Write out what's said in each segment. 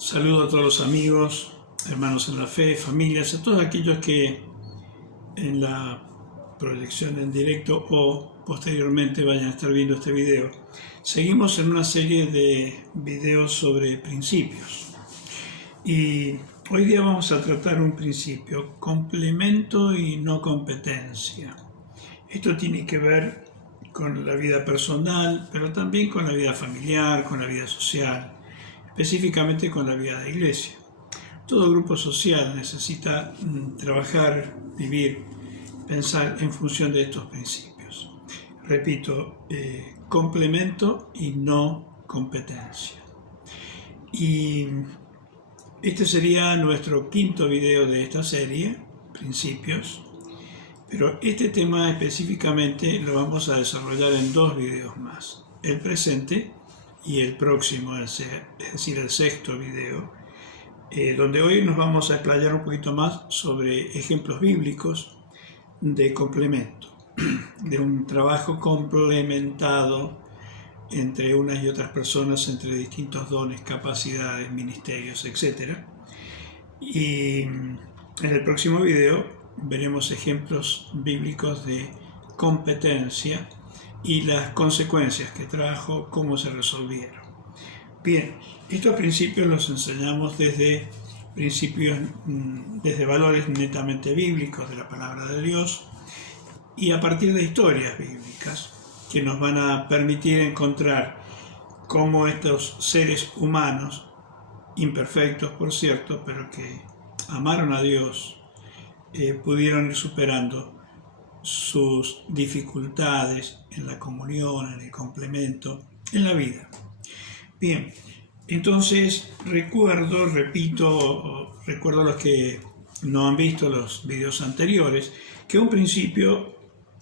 Saludo a todos los amigos, hermanos en la fe, familias, a todos aquellos que en la proyección en directo o posteriormente vayan a estar viendo este video. Seguimos en una serie de videos sobre principios y hoy día vamos a tratar un principio: complemento y no competencia. Esto tiene que ver con la vida personal, pero también con la vida familiar, con la vida social, específicamente con la vida de iglesia. Todo grupo social necesita trabajar, vivir, pensar en función de estos principios. Repito, complemento y no competencia. Y este sería nuestro quinto video de esta serie, principios, pero este tema específicamente lo vamos a desarrollar en dos videos más, el presente y el próximo, es decir, el sexto video, donde hoy nos vamos a explayar un poquito más sobre ejemplos bíblicos de complemento, de un trabajo complementado entre unas y otras personas, entre distintos dones, capacidades, ministerios, etc. Y en el próximo video veremos ejemplos bíblicos de competencia y las consecuencias que trajo, cómo se resolvieron. Bien, estos principios los enseñamos desde valores netamente bíblicos de la palabra de Dios y a partir de historias bíblicas que nos van a permitir encontrar cómo estos seres humanos, imperfectos por cierto, pero que amaron a Dios, pudieron ir superando sus dificultades en la comunión, en el complemento, en la vida. Bien, entonces recuerdo a los que no han visto los videos anteriores, que un principio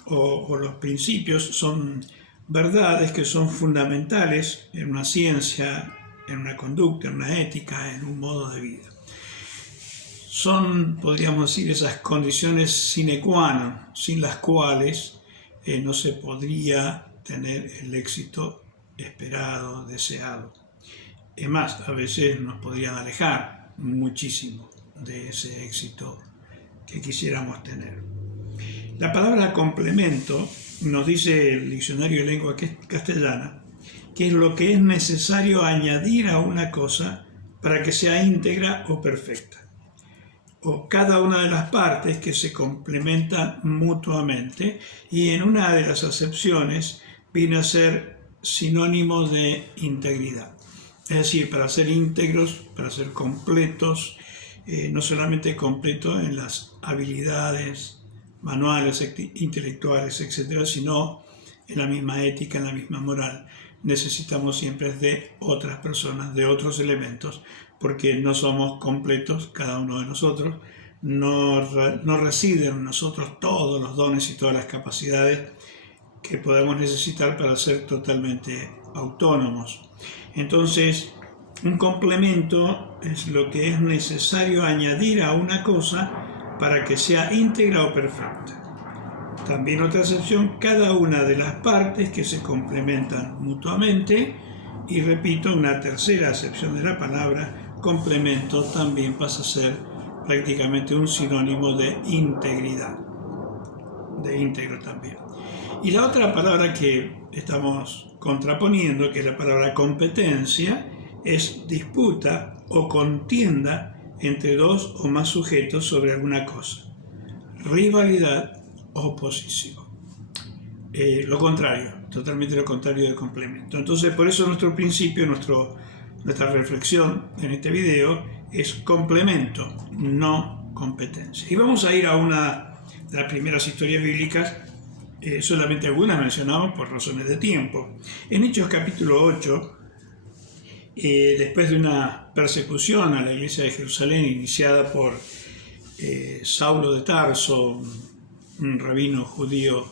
o los principios son verdades que son fundamentales en una ciencia, en una conducta, en una ética, en un modo de vida. Son, podríamos decir, esas condiciones sine qua non, sin las cuales no se podría tener el éxito esperado, deseado. Es más, a veces nos podrían alejar muchísimo de ese éxito que quisiéramos tener. La palabra complemento nos dice el diccionario de lengua castellana que es lo que es necesario añadir a una cosa para que sea íntegra o perfecta, o cada una de las partes que se complementan mutuamente, y en una de las acepciones viene a ser sinónimo de integridad. Es decir, para ser íntegros, para ser completos, no solamente completos en las habilidades manuales, intelectuales, etc., sino en la misma ética, en la misma moral. Necesitamos siempre de otras personas, de otros elementos, porque no somos completos cada uno de nosotros, no residen en nosotros todos los dones y todas las capacidades que podemos necesitar para ser totalmente autónomos. Entonces, un complemento es lo que es necesario añadir a una cosa para que sea íntegra o perfecta. También otra acepción, cada una de las partes que se complementan mutuamente. Y repito, una tercera acepción de la palabra complemento también pasa a ser prácticamente un sinónimo de integridad, de íntegro también. Y la otra palabra que estamos contraponiendo, que es la palabra competencia, es disputa o contienda entre dos o más sujetos sobre alguna cosa, rivalidad o oposición. Lo contrario, totalmente lo contrario de complemento. Entonces, por eso nuestro principio, nuestra reflexión en este video es complemento, no competencia. Y vamos a ir a una de las primeras historias bíblicas, solamente algunas mencionamos por razones de tiempo. En Hechos capítulo 8, después de una persecución a la iglesia de Jerusalén iniciada por Saulo de Tarso, un rabino judío,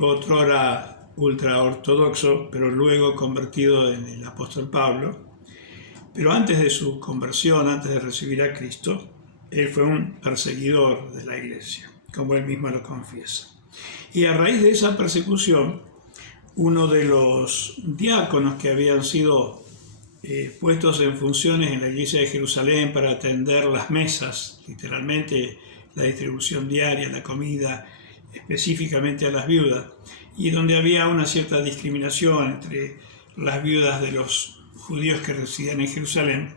otrora ultraortodoxo, pero luego convertido en el apóstol Pablo. Pero antes de su conversión, antes de recibir a Cristo, él fue un perseguidor de la iglesia, como él mismo lo confiesa. Y a raíz de esa persecución, uno de los diáconos que habían sido puestos en funciones en la iglesia de Jerusalén para atender las mesas, literalmente la distribución diaria, la comida, específicamente a las viudas, y donde había una cierta discriminación entre las viudas de los judíos que residían en Jerusalén,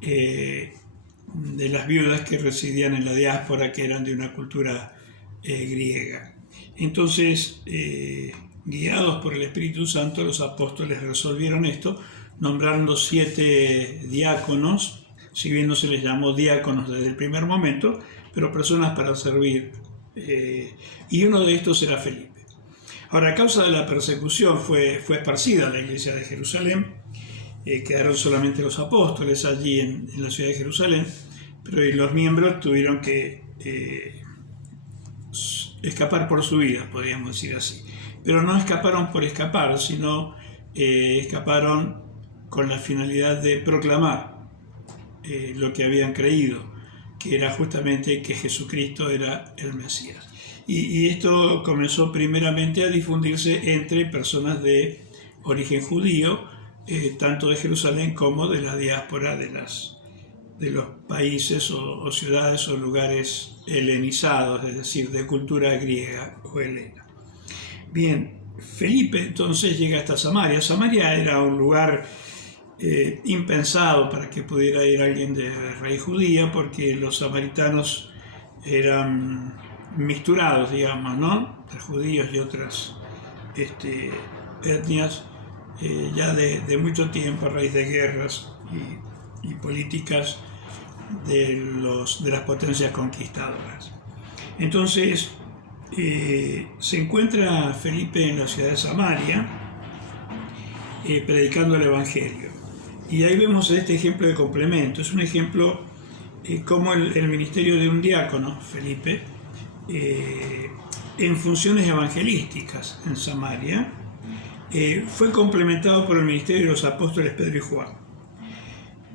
de las viudas que residían en la diáspora, que eran de una cultura griega. Entonces, guiados por el Espíritu Santo, los apóstoles resolvieron esto, nombrando 7 diáconos, si bien no se les llamó diáconos desde el primer momento, pero personas para servir, y uno de estos era Felipe. Ahora, a causa de la persecución fue esparcida la iglesia de Jerusalén, quedaron solamente los apóstoles allí en la ciudad de Jerusalén, pero los miembros tuvieron que escapar por su vida, podríamos decir así. Pero no escaparon por escapar, sino escaparon con la finalidad de proclamar lo que habían creído, que era justamente que Jesucristo era el Mesías. Y esto comenzó primeramente a difundirse entre personas de origen judío, tanto de Jerusalén como de la diáspora de los países o ciudades o lugares helenizados, es decir, de cultura griega o helena. Bien, Felipe entonces llega hasta Samaria. Samaria era un lugar impensado para que pudiera ir alguien de raíz judía, porque los samaritanos eran mixturados, digamos, ¿no?, entre judíos y otras etnias, ya de mucho tiempo, a raíz de guerras y políticas de las potencias conquistadoras. Entonces se encuentra Felipe en la ciudad de Samaria predicando el Evangelio, y ahí vemos este ejemplo de complemento. Es un ejemplo como el ministerio de un diácono, Felipe, en funciones evangelísticas en Samaria, fue complementado por el ministerio de los apóstoles Pedro y Juan.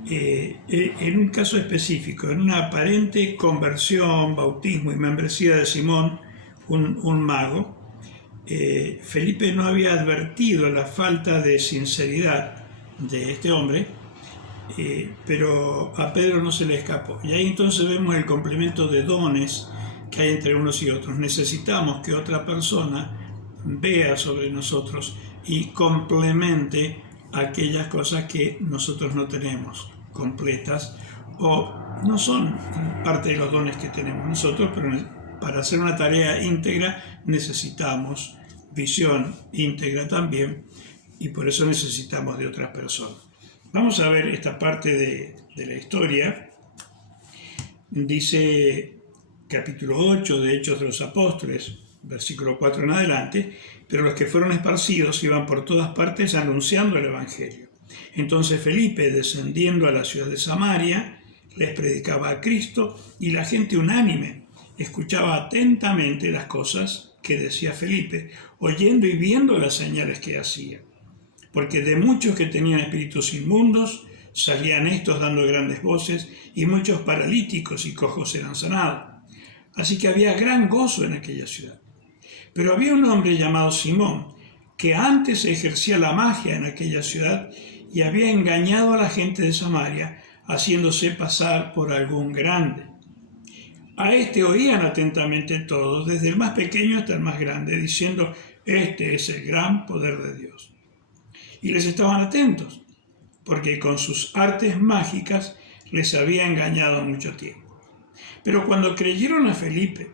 En un caso específico, en una aparente conversión, bautismo y membresía de Simón, un mago, Felipe no había advertido la falta de sinceridad de este hombre, pero a Pedro no se le escapó. Y ahí entonces vemos el complemento de dones que hay entre unos y otros. Necesitamos que otra persona vea sobre nosotros y complemente aquellas cosas que nosotros no tenemos completas o no son parte de los dones que tenemos nosotros, pero para hacer una tarea íntegra necesitamos visión íntegra también, y por eso necesitamos de otras personas. Vamos a ver esta parte de la historia. Dice capítulo 8 de Hechos de los Apóstoles, versículo 4 en adelante: pero los que fueron esparcidos iban por todas partes anunciando el Evangelio. Entonces Felipe, descendiendo a la ciudad de Samaria, les predicaba a Cristo, y la gente unánime escuchaba atentamente las cosas que decía Felipe, oyendo y viendo las señales que hacía. Porque de muchos que tenían espíritus inmundos salían estos dando grandes voces, y muchos paralíticos y cojos eran sanados. Así que había gran gozo en aquella ciudad. Pero había un hombre llamado Simón, que antes ejercía la magia en aquella ciudad y había engañado a la gente de Samaria, haciéndose pasar por algún grande. A este oían atentamente todos, desde el más pequeño hasta el más grande, diciendo: este es el gran poder de Dios. Y les estaban atentos, porque con sus artes mágicas les había engañado mucho tiempo. Pero cuando creyeron a Felipe,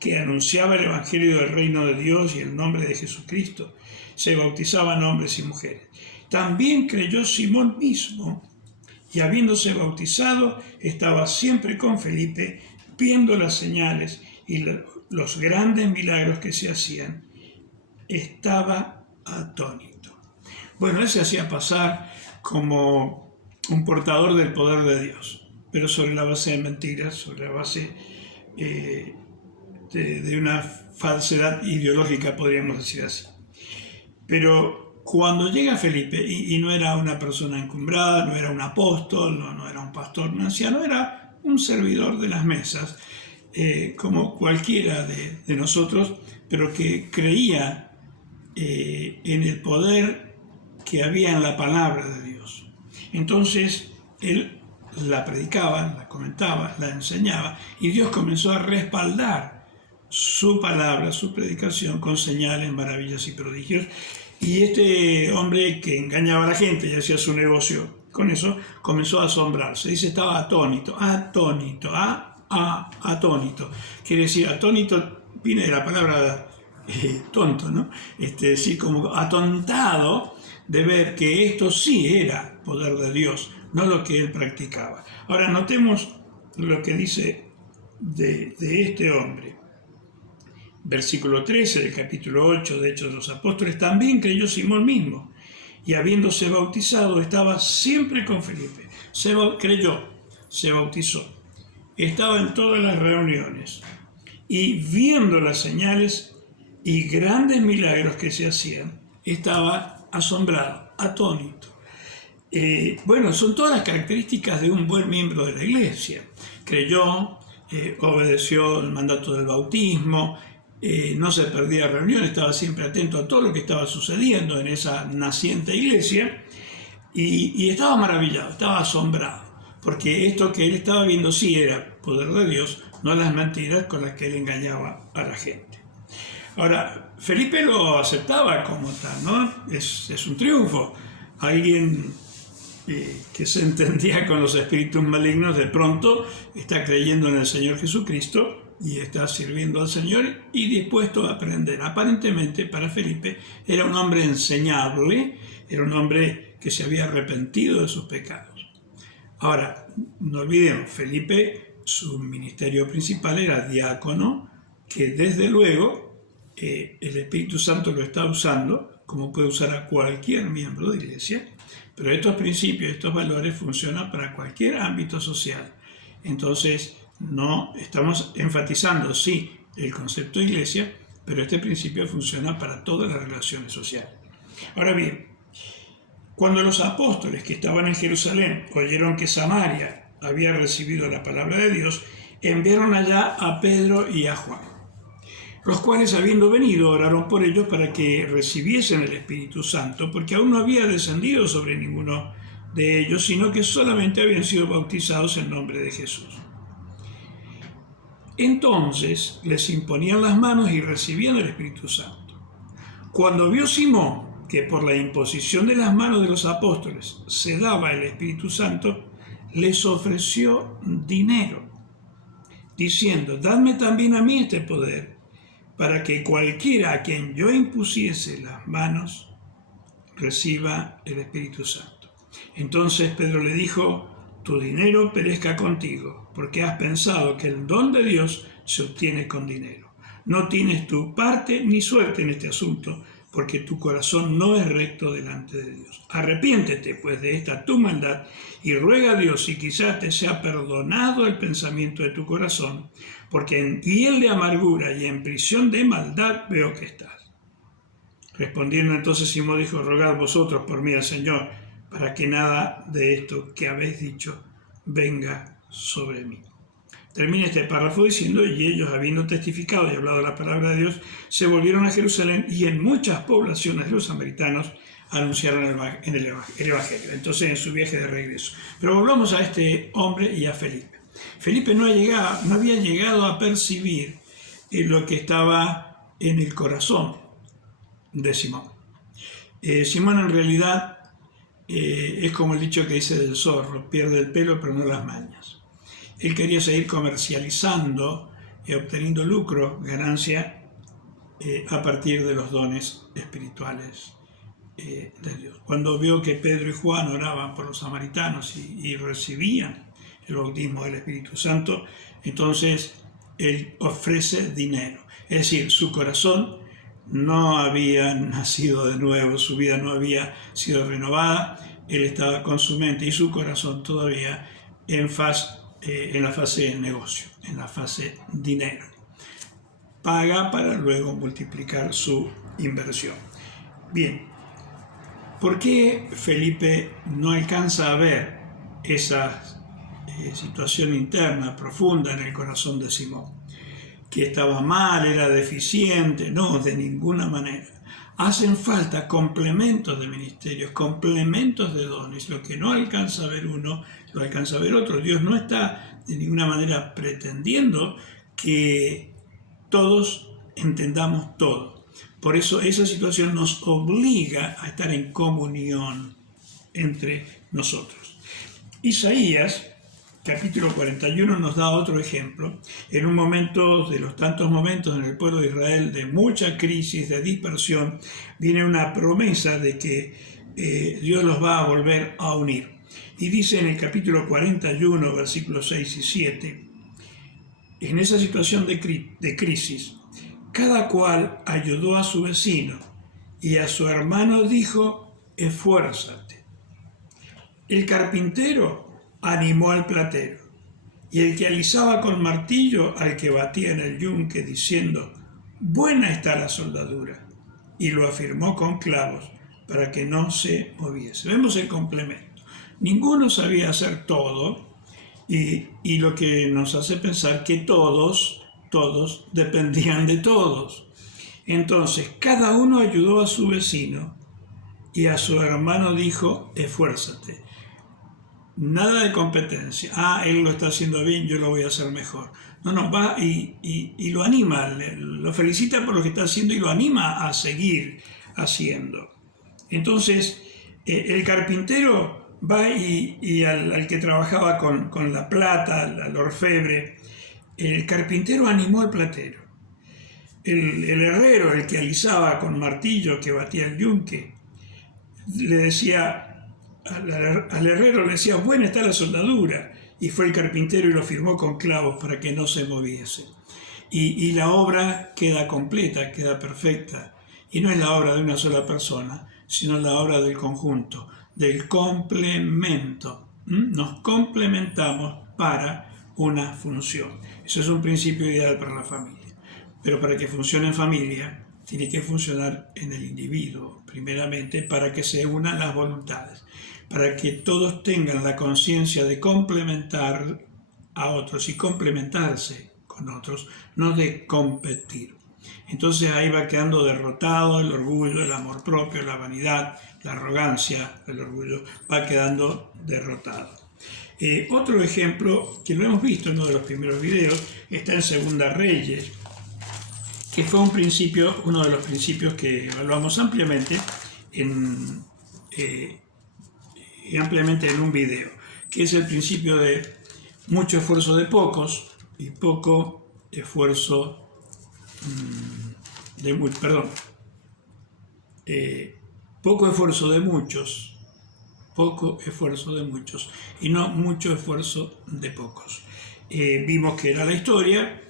que anunciaba el Evangelio del reino de Dios y el nombre de Jesucristo, se bautizaban hombres y mujeres. También creyó Simón mismo, y habiéndose bautizado, estaba siempre con Felipe, viendo las señales y los grandes milagros que se hacían. Estaba atónito. Bueno, él se hacía pasar como un portador del poder de Dios, pero sobre la base de mentiras, sobre la base de una falsedad ideológica, podríamos decir así. Pero cuando llega Felipe, y no era una persona encumbrada, no era un apóstol, no era un pastor, un anciano, era un servidor de las mesas, como cualquiera de nosotros, pero que creía en el poder que había en la palabra de Dios. Entonces él la predicaba, la comentaba, la enseñaba, y Dios comenzó a respaldar su palabra, su predicación, con señales, maravillas y prodigios. Y este hombre que engañaba a la gente y hacía su negocio con eso, comenzó a asombrarse. Dice, estaba atónito. Quiere decir, atónito viene de la palabra tonto, ¿no? Sí, como atontado de ver que esto sí era poder de Dios, no lo que él practicaba. Ahora notemos lo que dice de este hombre. Versículo 13 del capítulo 8 de Hechos de los Apóstoles: también creyó Simón mismo, y habiéndose bautizado estaba siempre con Felipe. Creyó, se bautizó, estaba en todas las reuniones, y viendo las señales y grandes milagros que se hacían, estaba asombrado, atónito. Bueno, son todas las características de un buen miembro de la iglesia. Creyó, obedeció el mandato del bautismo, no se perdía reuniones, estaba siempre atento a todo lo que estaba sucediendo en esa naciente iglesia, y estaba maravillado, estaba asombrado, porque esto que él estaba viendo sí era poder de Dios, no las mentiras con las que él engañaba a la gente. Ahora, Felipe lo aceptaba como tal, ¿no? Es un triunfo. Alguien que se entendía con los espíritus malignos, de pronto está creyendo en el Señor Jesucristo y está sirviendo al Señor y dispuesto a aprender. Aparentemente, para Felipe, era un hombre enseñable, era un hombre que se había arrepentido de sus pecados. Ahora, no olvidemos, Felipe, su ministerio principal era diácono, que desde luego el Espíritu Santo lo está usando, como puede usar a cualquier miembro de iglesia, pero estos principios, estos valores funcionan para cualquier ámbito social. Entonces, no estamos enfatizando, sí, el concepto de iglesia, pero este principio funciona para todas las relaciones sociales. Ahora bien, cuando los apóstoles que estaban en Jerusalén oyeron que Samaria había recibido la palabra de Dios, enviaron allá a Pedro y a Juan, los cuales, habiendo venido, oraron por ellos para que recibiesen el Espíritu Santo, porque aún no había descendido sobre ninguno de ellos, sino que solamente habían sido bautizados en nombre de Jesús. Entonces les imponían las manos y recibían el Espíritu Santo. Cuando vio Simón que por la imposición de las manos de los apóstoles se daba el Espíritu Santo, les ofreció dinero, diciendo: dadme también a mí este poder, para que cualquiera a quien yo impusiese las manos reciba el Espíritu Santo. Entonces Pedro le dijo: tu dinero perezca contigo, porque has pensado que el don de Dios se obtiene con dinero. No tienes tu parte ni suerte en este asunto, porque tu corazón no es recto delante de Dios. Arrepiéntete, pues, de esta tu maldad, y ruega a Dios si quizás te sea perdonado el pensamiento de tu corazón, porque en hiel de amargura y en prisión de maldad veo que estás. Respondiendo entonces Simón dijo: rogad vosotros por mí al Señor, para que nada de esto que habéis dicho venga sobre mí. Termina este párrafo diciendo: y ellos, habiendo testificado y hablado la palabra de Dios, se volvieron a Jerusalén, y en muchas poblaciones de los samaritanos anunciaron el Evangelio. Entonces, en su viaje de regreso. Pero volvamos a este hombre y a Felipe. Felipe no había llegado a percibir lo que estaba en el corazón de Simón. Simón, en realidad, es como el dicho que dice del zorro: pierde el pelo pero no las mañas. Él quería seguir comercializando y obteniendo lucro, ganancia, a partir de los dones espirituales de Dios. Cuando vio que Pedro y Juan oraban por los samaritanos y recibían el bautismo del Espíritu Santo, entonces él ofrece dinero. Es decir, su corazón no había nacido de nuevo, su vida no había sido renovada, él estaba con su mente y su corazón todavía en la fase de negocio, en la fase dinero. Paga para luego multiplicar su inversión. Bien, ¿por qué Felipe no alcanza a ver esa situación interna profunda en el corazón de Simón? Que estaba mal, era deficiente. No, de ninguna manera. Hacen falta complementos de ministerios, complementos de dones. Lo que no alcanza a ver uno, lo alcanza a ver otro. Dios no está de ninguna manera pretendiendo que todos entendamos todo. Por eso esa situación nos obliga a estar en comunión entre nosotros. Isaías, capítulo 41, nos da otro ejemplo. En un momento de los tantos momentos en el pueblo de Israel de mucha crisis, de dispersión, viene una promesa de que Dios los va a volver a unir. Y dice en el capítulo 41, versículos 6 y 7, en esa situación de crisis, cada cual ayudó a su vecino y a su hermano dijo, esfuérzate. El carpintero animó al platero, y el que alisaba con martillo al que batía en el yunque, diciendo, buena está la soldadura, y lo afirmó con clavos para que no se moviese. Vemos el complemento. Ninguno sabía hacer todo, y lo que nos hace pensar que todos dependían de todos. Entonces, cada uno ayudó a su vecino, y a su hermano dijo, esfuérzate. Nada de competencia. Él lo está haciendo bien, yo lo voy a hacer mejor. No, va y lo anima, lo felicita por lo que está haciendo y lo anima a seguir haciendo. Entonces, el carpintero va y al que trabajaba con la plata, al orfebre, el carpintero animó al platero. El herrero, el que alisaba con martillo, que batía el yunque, le decía... Al herrero le decía, buena está la soldadura, y fue el carpintero y lo firmó con clavos para que no se moviese. Y la obra queda completa, queda perfecta. Y no es la obra de una sola persona, sino la obra del conjunto, del complemento. Nos complementamos para una función. Eso es un principio ideal para la familia. Pero para que funcione en familia, tiene que funcionar en el individuo, primeramente, para que se unan las voluntades, para que todos tengan la conciencia de complementar a otros y complementarse con otros, no de competir. Entonces ahí va quedando derrotado el orgullo, el amor propio, la vanidad, la arrogancia, el orgullo, va quedando derrotado. Otro ejemplo, que lo hemos visto en uno de los primeros videos, está en Segunda Reyes, que fue uno de los principios que evaluamos ampliamente en un video, que es el principio de mucho esfuerzo de pocos y poco esfuerzo de muchos, poco esfuerzo de muchos, poco esfuerzo de muchos y no mucho esfuerzo de pocos. Vimos que era la historia,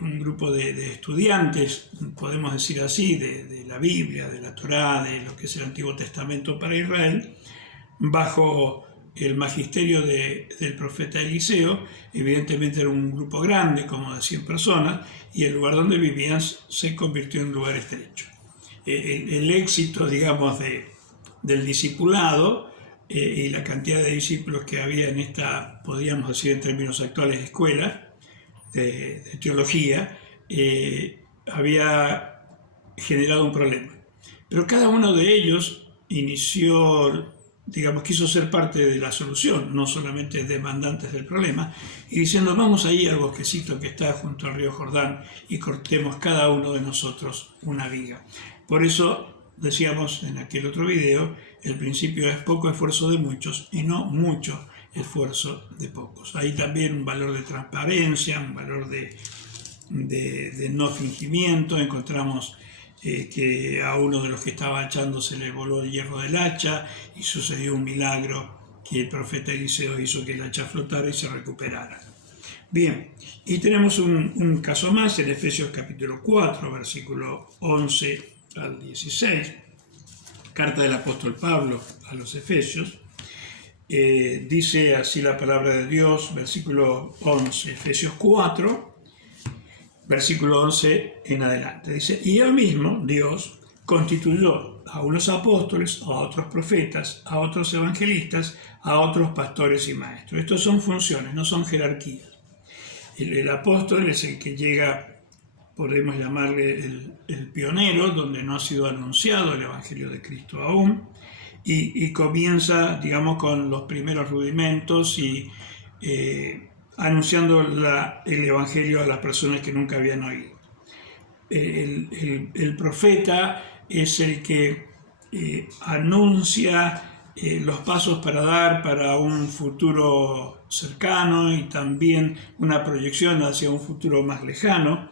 un grupo de estudiantes, podemos decir así, de la Biblia, de la Torá, de lo que es el Antiguo Testamento para Israel, bajo el magisterio del profeta Eliseo. Evidentemente era un grupo grande, como de 100 personas, y el lugar donde vivían se convirtió en un lugar estrecho. El éxito, digamos, del discipulado y la cantidad de discípulos que había en esta, podríamos decir en términos actuales, escuela de teología, había generado un problema. Pero cada uno de ellos quiso ser parte de la solución, no solamente demandantes del problema, y diciendo, vamos a ir al bosquecito que está junto al río Jordán y cortemos cada uno de nosotros una viga. Por eso decíamos en aquel otro video, el principio es poco esfuerzo de muchos y no mucho esfuerzo de pocos. Hay también un valor de transparencia, un valor de no fingimiento. Encontramos que a uno de los que estaba echando se le voló el hierro del hacha y sucedió un milagro, que el profeta Eliseo hizo que el hacha flotara y se recuperara. Bien, y tenemos un caso más en Efesios capítulo 4, versículo 11 al 16, carta del apóstol Pablo a los Efesios. Dice así la palabra de Dios, versículo 11, Efesios 4, versículo 11 en adelante. Dice, y él mismo, Dios, constituyó a unos apóstoles, a otros profetas, a otros evangelistas, a otros pastores y maestros. Estos son funciones, no son jerarquías. El apóstol es el que llega podemos llamarle el pionero, donde no ha sido anunciado el Evangelio de Cristo aún, y comienza, digamos, con los primeros rudimentos y anunciando el Evangelio a las personas que nunca habían oído. El profeta es el que anuncia los pasos para dar para un futuro cercano y también una proyección hacia un futuro más lejano.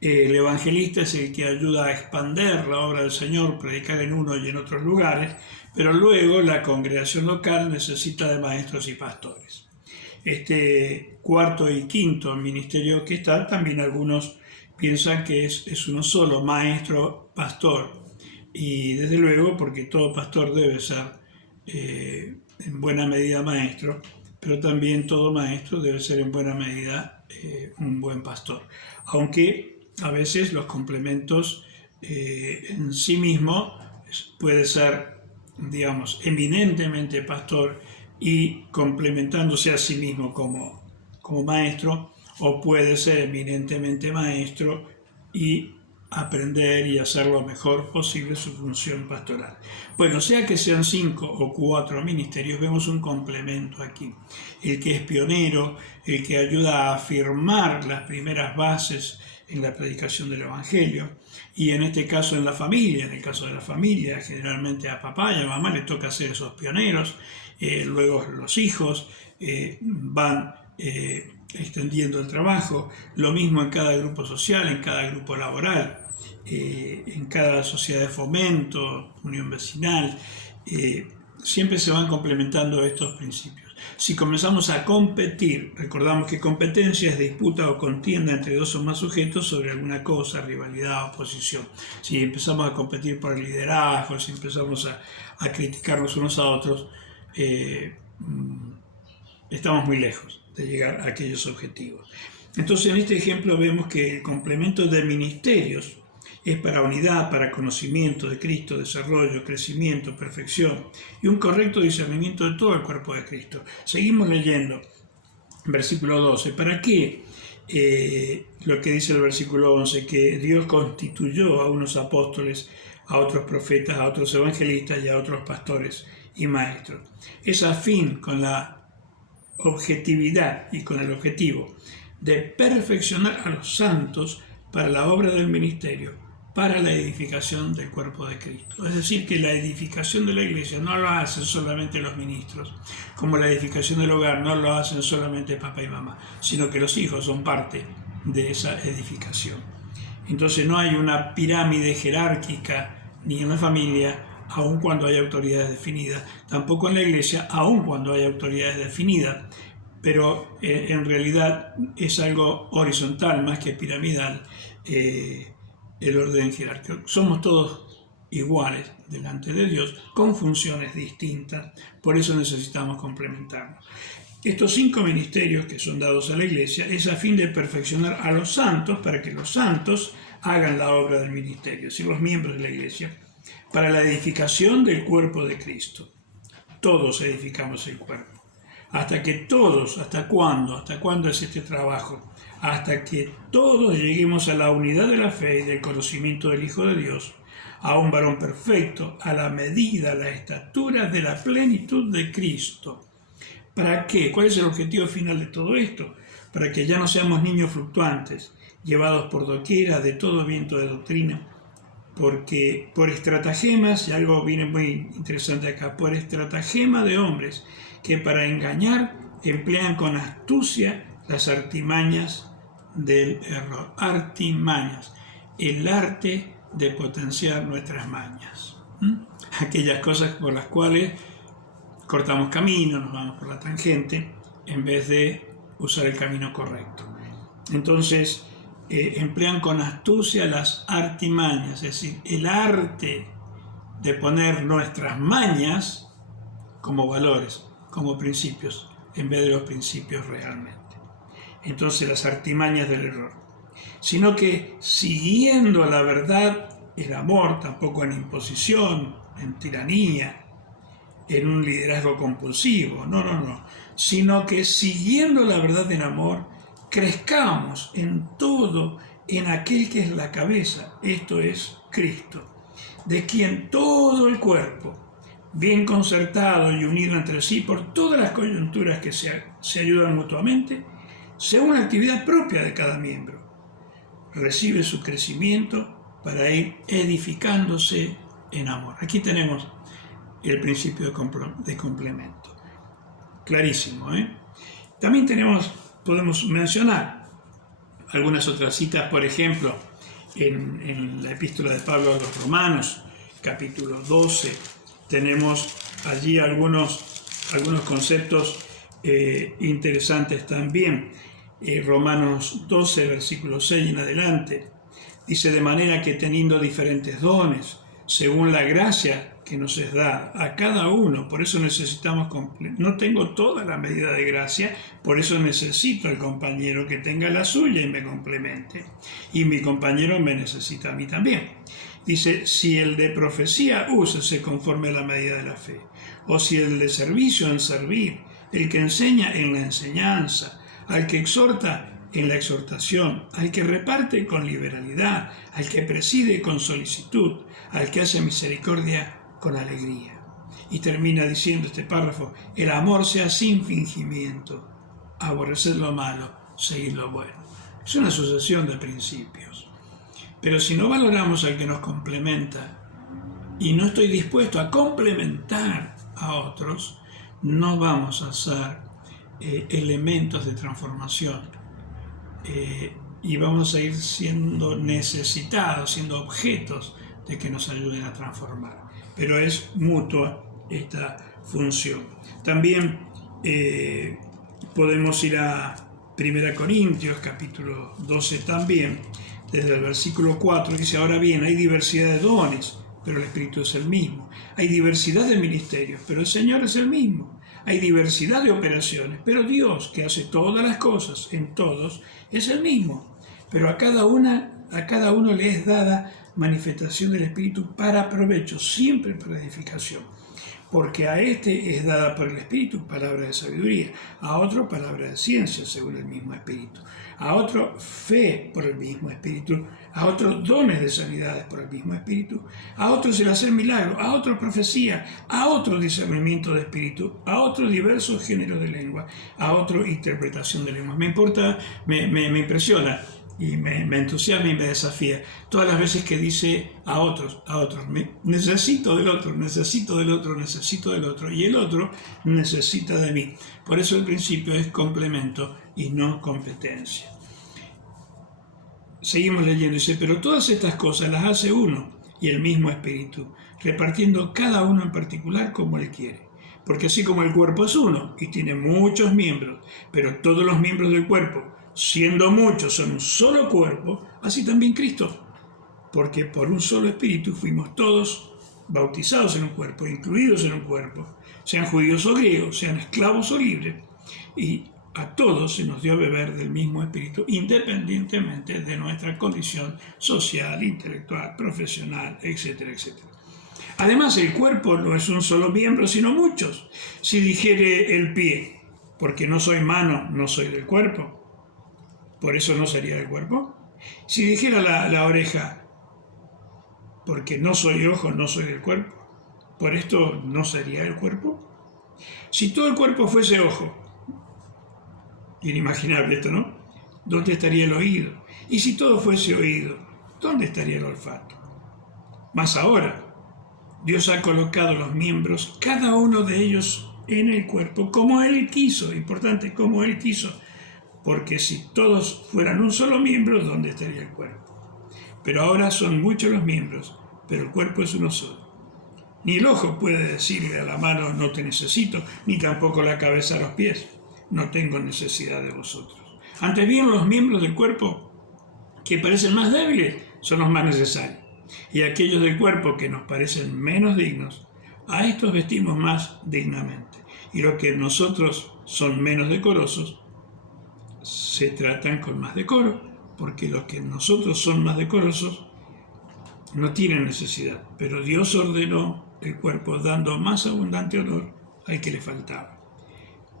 El evangelista es el que ayuda a expandir la obra del Señor, predicar en uno y en otros lugares, pero luego la congregación local necesita de maestros y pastores. Este cuarto y quinto ministerio que está, también algunos piensan que es uno solo, maestro, pastor, y desde luego porque todo pastor debe ser en buena medida maestro, pero también todo maestro debe ser en buena medida un buen pastor, aunque a veces los complementos en sí mismo puede ser, digamos, eminentemente pastor y complementándose a sí mismo como maestro, o puede ser eminentemente maestro y aprender y hacer lo mejor posible su función pastoral. Bueno, sea que sean 5 o 4 ministerios, vemos un complemento aquí. El que es pionero, el que ayuda a afirmar las primeras bases en la predicación del Evangelio, y en este caso en la familia, en el caso de la familia, generalmente a papá y a mamá le toca ser esos pioneros, luego los hijos van extendiendo el trabajo, lo mismo en cada grupo social, en cada grupo laboral, en cada sociedad de fomento, unión vecinal, siempre se van complementando estos principios. Si comenzamos a competir, recordamos que competencia es disputa o contienda entre dos o más sujetos sobre alguna cosa, rivalidad, oposición. Si empezamos a competir por el liderazgo, si empezamos a criticarnos unos a otros, estamos muy lejos de llegar a aquellos objetivos. Entonces, en este ejemplo vemos que el complemento de ministerios es para unidad, para conocimiento de Cristo, desarrollo, crecimiento, perfección y un correcto discernimiento de todo el cuerpo de Cristo. Seguimos leyendo, versículo 12. ¿Para qué? Lo que dice el versículo 11, que Dios constituyó a unos apóstoles, a otros profetas, a otros evangelistas y a otros pastores y maestros. Es a fin con la objetividad y con el objetivo de perfeccionar a los santos para la obra del ministerio, para la edificación del cuerpo de Cristo. Es decir, que la edificación de la iglesia no lo hacen solamente los ministros, como la edificación del hogar no lo hacen solamente papá y mamá, sino que los hijos son parte de esa edificación. Entonces no hay una pirámide jerárquica ni en la familia, aun cuando hay autoridades definidas, tampoco en la iglesia, aun cuando hay autoridades definidas, pero en realidad es algo horizontal más que piramidal, el orden jerárquico. Somos todos iguales delante de Dios, con funciones distintas, por eso necesitamos complementarnos. Estos 5 ministerios que son dados a la iglesia es a fin de perfeccionar a los santos, para que los santos hagan la obra del ministerio, es decir, los miembros de la iglesia, para la edificación del cuerpo de Cristo. Todos edificamos el cuerpo. Hasta que todos, ¿hasta cuándo? ¿Hasta cuándo es este trabajo? Hasta que todos lleguemos a la unidad de la fe y del conocimiento del Hijo de Dios, a un varón perfecto, a la medida, a la estatura de la plenitud de Cristo. ¿Para qué? ¿Cuál es el objetivo final de todo esto? Para que ya no seamos niños fluctuantes, llevados por doquiera de todo viento de doctrina, porque por estratagemas, y algo viene muy interesante acá, por estratagema de hombres que para engañar emplean con astucia las artimañas del error. Artimañas, el arte de potenciar nuestras mañas. Aquellas cosas por las cuales cortamos camino, nos vamos por la tangente, en vez de usar el camino correcto. Entonces, emplean con astucia las artimañas, es decir, el arte de poner nuestras mañas como valores, como principios, en vez de los principios realmente. Entonces, las artimañas del error. Sino que siguiendo la verdad, el amor, tampoco en imposición, en tiranía, en un liderazgo compulsivo, no, sino que siguiendo la verdad en amor, crezcamos en todo en aquel que es la cabeza, esto es Cristo, de quien todo el cuerpo, bien concertado y unido entre sí por todas las coyunturas que se ayudan mutuamente, según la actividad propia de cada miembro, recibe su crecimiento para ir edificándose en amor. Aquí tenemos el principio de complemento. Clarísimo, ¿eh? También podemos mencionar algunas otras citas, por ejemplo, en la epístola de Pablo a los Romanos, capítulo 12, tenemos allí algunos conceptos interesantes también. Romanos 12, versículo 6 en adelante, dice: de manera que teniendo diferentes dones, según la gracia que nos es dada a cada uno, por eso necesitamos, no tengo toda la medida de gracia, por eso necesito al compañero que tenga la suya y me complemente, y mi compañero me necesita a mí también. Dice: si el de profecía, úsese conforme a la medida de la fe, o si el de servicio, en servir, el que enseña, en la enseñanza, al que exhorta, en la exhortación, al que reparte, con liberalidad, al que preside, con solicitud, al que hace misericordia, con alegría. Y termina diciendo este párrafo: el amor sea sin fingimiento, aborrecer lo malo, seguir lo bueno. Es una sucesión de principios. Pero si no valoramos al que nos complementa y no estoy dispuesto a complementar a otros, no vamos a ser elementos de transformación y vamos a ir siendo necesitados, siendo objetos de que nos ayuden a transformar. Pero es mutua esta función. También podemos ir a 1 Corintios, capítulo 12 también, desde el versículo 4, dice: ahora bien, hay diversidad de dones, pero el Espíritu es el mismo. Hay diversidad de ministerios, pero el Señor es el mismo. Hay diversidad de operaciones, pero Dios, que hace todas las cosas en todos, es el mismo. Pero a cada uno le es dada manifestación del Espíritu para provecho, siempre para edificación. Porque a este es dada por el Espíritu palabra de sabiduría, a otro palabra de ciencia según el mismo Espíritu, a otro fe por el mismo Espíritu, a otros dones de sanidades por el mismo Espíritu, a otros el hacer milagros, a otros profecía, a otro discernimiento de espíritu, a otros diversos géneros de lengua, a otro interpretación de lenguas. Me impresiona y me entusiasma y me desafía todas las veces que dice a otros, necesito del otro, necesito del otro, necesito del otro, y el otro necesita de mí. Por eso el principio es complemento y no competencia. Seguimos leyendo, dice: pero todas estas cosas las hace uno y el mismo Espíritu, repartiendo cada uno en particular como Él quiere. Porque así como el cuerpo es uno y tiene muchos miembros, pero todos los miembros del cuerpo, siendo muchos, son un solo cuerpo, así también Cristo. Porque por un solo Espíritu fuimos todos bautizados en un cuerpo, incluidos en un cuerpo, sean judíos o griegos, sean esclavos o libres, y a todos se nos dio a beber del mismo Espíritu, independientemente de nuestra condición social, intelectual, profesional, etcétera, etcétera. Además, el cuerpo no es un solo miembro, sino muchos. Si dijere el pie: porque no soy mano, no soy del cuerpo, ¿por eso no sería del cuerpo? Si dijera la oreja: porque no soy ojo, no soy del cuerpo, ¿por esto no sería el cuerpo? Si todo el cuerpo fuese ojo, inimaginable esto, ¿no? ¿Dónde estaría el oído? Y si todo fuese oído, ¿dónde estaría el olfato? Mas ahora, Dios ha colocado los miembros, cada uno de ellos, en el cuerpo, como Él quiso. Importante, como Él quiso. Porque si todos fueran un solo miembro, ¿dónde estaría el cuerpo? Pero ahora son muchos los miembros, pero el cuerpo es uno solo. Ni el ojo puede decirle a la mano: no te necesito, ni tampoco la cabeza a los pies: no tengo necesidad de vosotros. Antes bien, los miembros del cuerpo que parecen más débiles son los más necesarios. Y aquellos del cuerpo que nos parecen menos dignos, a estos vestimos más dignamente. Y los que nosotros son menos decorosos, se tratan con más decoro, porque los que nosotros son más decorosos no tienen necesidad. Pero Dios ordenó el cuerpo dando más abundante honor al que le faltaba,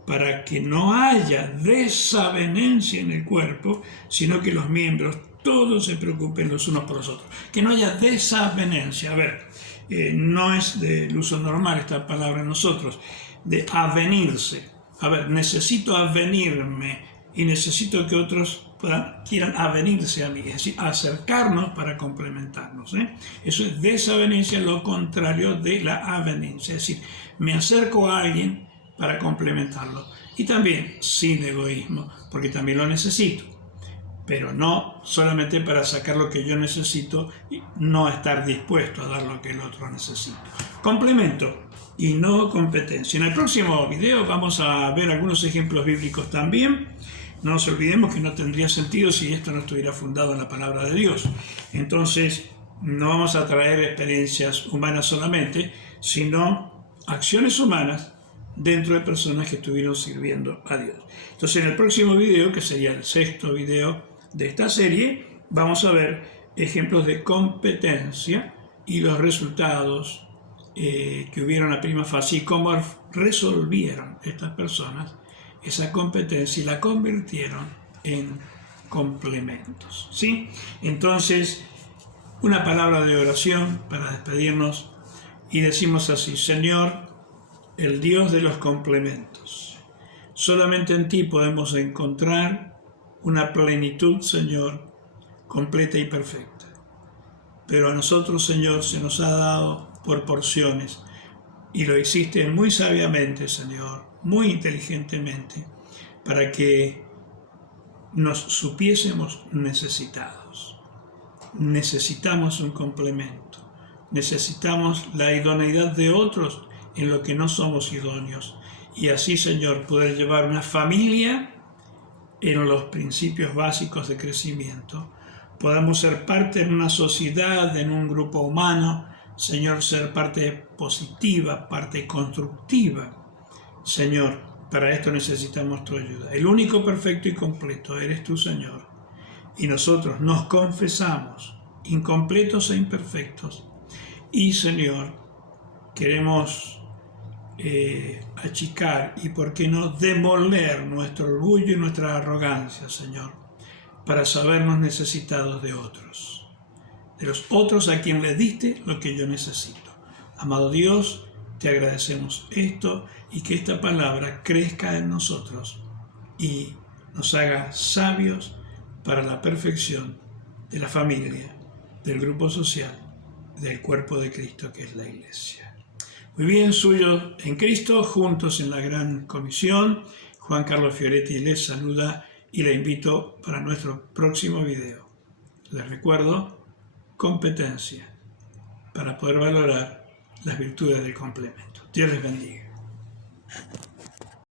para que no haya desavenencia en el cuerpo, sino que los miembros todos se preocupen los unos por los otros. Que no haya desavenencia. A ver, no es del uso normal esta palabra en nosotros, de avenirse. A ver, necesito avenirme y necesito que otros quieran avenirse a mí, es decir, acercarnos para complementarnos. Eso es desavenencia, lo contrario de la avenencia, es decir, me acerco a alguien para complementarlo. Y también sin egoísmo, porque también lo necesito, pero no solamente para sacar lo que yo necesito y no estar dispuesto a dar lo que el otro necesita. Complemento y no competencia. En el próximo video vamos a ver algunos ejemplos bíblicos también. No nos olvidemos que no tendría sentido si esto no estuviera fundado en la palabra de Dios. Entonces, no vamos a traer experiencias humanas solamente, sino acciones humanas dentro de personas que estuvieron sirviendo a Dios. Entonces, en el próximo video, que sería el 6º video de esta serie, vamos a ver ejemplos de competencia y los resultados que hubieron a prima facie y cómo resolvieron estas personas esa competencia y la convirtieron en complementos. ¿Sí? Entonces, una palabra de oración para despedirnos y decimos así: Señor, el Dios de los complementos, solamente en ti podemos encontrar una plenitud, Señor, completa y perfecta. Pero a nosotros, Señor, se nos ha dado por porciones y lo hiciste muy sabiamente, Señor, muy inteligentemente, para que nos supiésemos necesitados. Necesitamos un complemento, necesitamos la idoneidad de otros en lo que no somos idóneos, y así, Señor, poder llevar una familia en los principios básicos de crecimiento. Podamos ser parte en una sociedad, en un grupo humano, Señor, ser parte positiva, parte constructiva. Señor, para esto necesitamos tu ayuda. El único perfecto y completo eres tú, Señor. Y nosotros nos confesamos incompletos e imperfectos. Y, Señor, queremos achicar y, por qué no, demoler nuestro orgullo y nuestra arrogancia, Señor, para sabernos necesitados de otros. De los otros a quien le diste lo que yo necesito. Amado Dios, te agradecemos esto y que esta palabra crezca en nosotros y nos haga sabios para la perfección de la familia, del grupo social, del cuerpo de Cristo que es la Iglesia. Muy bien, suyos en Cristo, juntos en la gran comisión. Juan Carlos Fioretti les saluda y le invito para nuestro próximo video. Les recuerdo, competencia, para poder valorar las virtudes del complemento. Dios les bendiga.